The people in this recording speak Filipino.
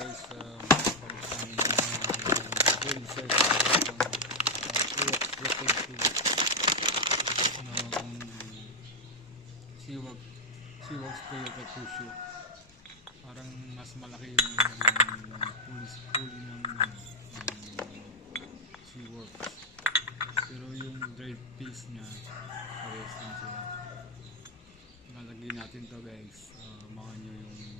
guys, pag-amin ng drill service located ng Seaworks Toyota Pusho. Parang mas malaki yung pulley ng Seaworks, pero yung drive piece niya parehas lang sila. Nalagay natin to guys, maka nyo yung